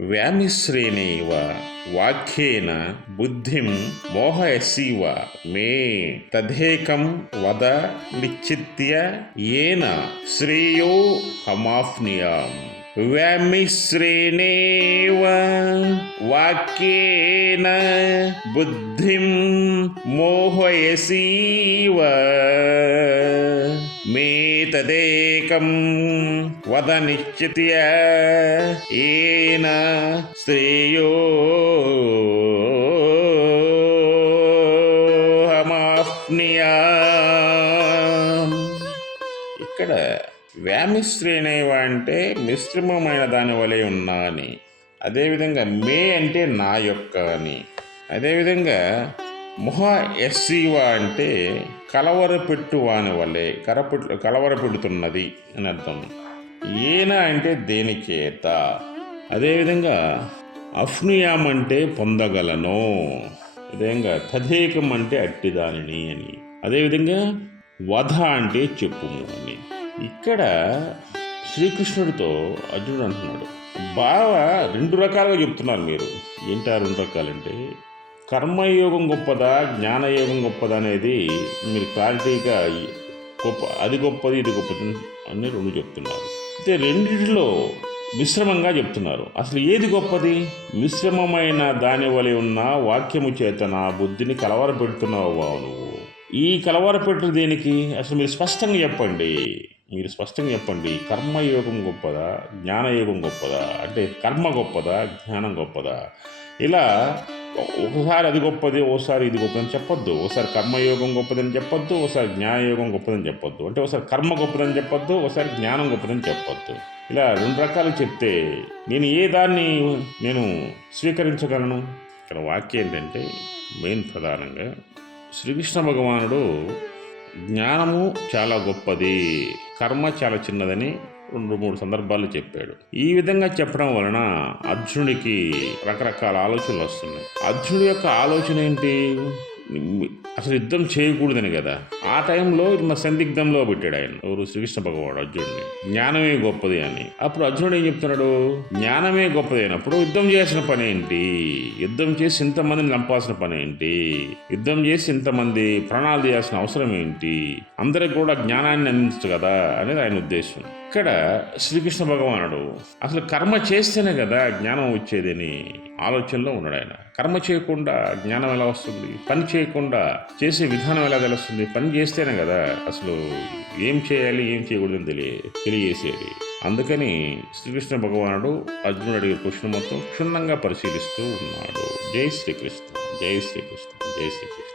వ్యామిశ్రేణేవ వాక్యేన బుద్ధిం మోహయసీవ మే తదేకం వద నిశ్చిత్య ఏన శ్రేయో హమాఫ్నియాం. వ్యామిశ్రేణేవ వాక్యేన బుద్ధిం మోహయసీవ తదేకం వద నిశ్చిత్య ఏన శ్రేయో ఇక్కడ వ్యామిశ్రేణేవ అంటే మిశ్రమమైన దాని వలె ఉన్నా అని. అదేవిధంగా మే అంటే నా యొక్క అని. అదేవిధంగా మొహ ఎస్సీవ అంటే కలవరపెట్టు వాని వలె కరపెట్టు కలవరపెడుతున్నది అని అర్థం. ఏన అంటే దేనికేత? అదేవిధంగా అఫ్నుయాం అంటే పొందగలను. అదేవిధంగా తదేకం అంటే అట్టి దానిని అని. అదేవిధంగా వధ అంటే చెప్పుము అని. ఇక్కడ శ్రీకృష్ణుడితో అర్జునుడు అంటున్నాడు. బావ రెండు రకాలుగా చెప్తున్నారు మీరు. ఏంటి రెండు రకాలంటే? కర్మయోగం గొప్పదా జ్ఞానయోగం గొప్పదా అనేది మీరు క్లారిటీగా గొప్ప అది గొప్పది ఇది గొప్పది అని రెండు చెప్తున్నారు. అయితే రెండిటిలో మిశ్రమంగా చెప్తున్నారు. అసలు ఏది గొప్పది? మిశ్రమమైన దాని వలె ఉన్న వాక్యము చేత నా బుద్ధిని కలవరపెడుతున్నావు బావ నువ్వు. ఈ కలవరపెట్టు దేనికి? అసలు మీరు స్పష్టంగా చెప్పండి. మీరు స్పష్టంగా చెప్పండి. కర్మయోగం గొప్పదా జ్ఞానయోగం గొప్పదా? అంటే కర్మ గొప్పదా జ్ఞానం గొప్పదా? ఇలా ఒకసారి అది గొప్పది ఓసారి ఇది గొప్పదని చెప్పొద్దు. ఒకసారి కర్మయోగం గొప్పదని చెప్పొద్దు ఒకసారి జ్ఞానయోగం గొప్పదని చెప్పొద్దు. అంటే ఒకసారి కర్మ గొప్పదని చెప్పొద్దు ఒకసారి జ్ఞానం గొప్పదని చెప్పొద్దు. ఇలా రెండు రకాలు చెప్తే నేను ఏ దాన్ని నేను స్వీకరించగలను? ఇక్కడ వాక్యం ఏంటంటే మెయిన్ ప్రధానంగా శ్రీకృష్ణ భగవానుడు జ్ఞానము చాలా గొప్పది కర్మ చాలా చిన్నదని రెండు మూడు సందర్భాలు చెప్పాడు. ఈ విధంగా చెప్పడం వలన అర్జునుడికి రకరకాల ఆలోచనలు వస్తున్నాయి. అర్జునుడి యొక్క ఆలోచన ఏంటి? అసలు యుద్ధం చేయకూడదని కదా. ఆ టైంలో మా సందిగ్ధంలో పెట్టాడు ఆయన. ఎవరు? శ్రీకృష్ణ భగవాడు అర్జునుడిని. జ్ఞానమే గొప్పది అని. అప్పుడు అర్జునుడు ఏం చెప్తున్నాడు? జ్ఞానమే గొప్పది అయినప్పుడు యుద్ధం చేసిన పని ఏంటి? యుద్ధం చేసి ఇంతమందిని చంపాల్సిన పని ఏంటి? యుద్ధం చేసి ఇంతమంది ప్రాణాలు చేయాల్సిన అవసరం ఏంటి? అందరికి కూడా జ్ఞానాన్ని అందించు కదా అనేది ఆయన ఉద్దేశం. ఇక్కడ శ్రీకృష్ణ భగవానుడు అసలు కర్మ చేస్తేనే కదా జ్ఞానం వచ్చేదని ఆలోచనలో ఉన్నాడు ఆయన. కర్మ చేయకుండా జ్ఞానం ఎలా వస్తుంది? పని చేయకుండా చేసే విధానం ఎలా తెలుస్తుంది? పని చేస్తేనే కదా అసలు ఏం చేయాలి ఏం చేయకూడదని తెలియ తెలియజేసేది. అందుకని శ్రీకృష్ణ భగవానుడు అర్జునుడు అడిగే క్వశ్చన్ మొత్తం క్షుణ్ణంగా పరిశీలిస్తూ ఉన్నాడు. జై శ్రీకృష్ణ జై శ్రీకృష్ణ జై శ్రీకృష్ణ.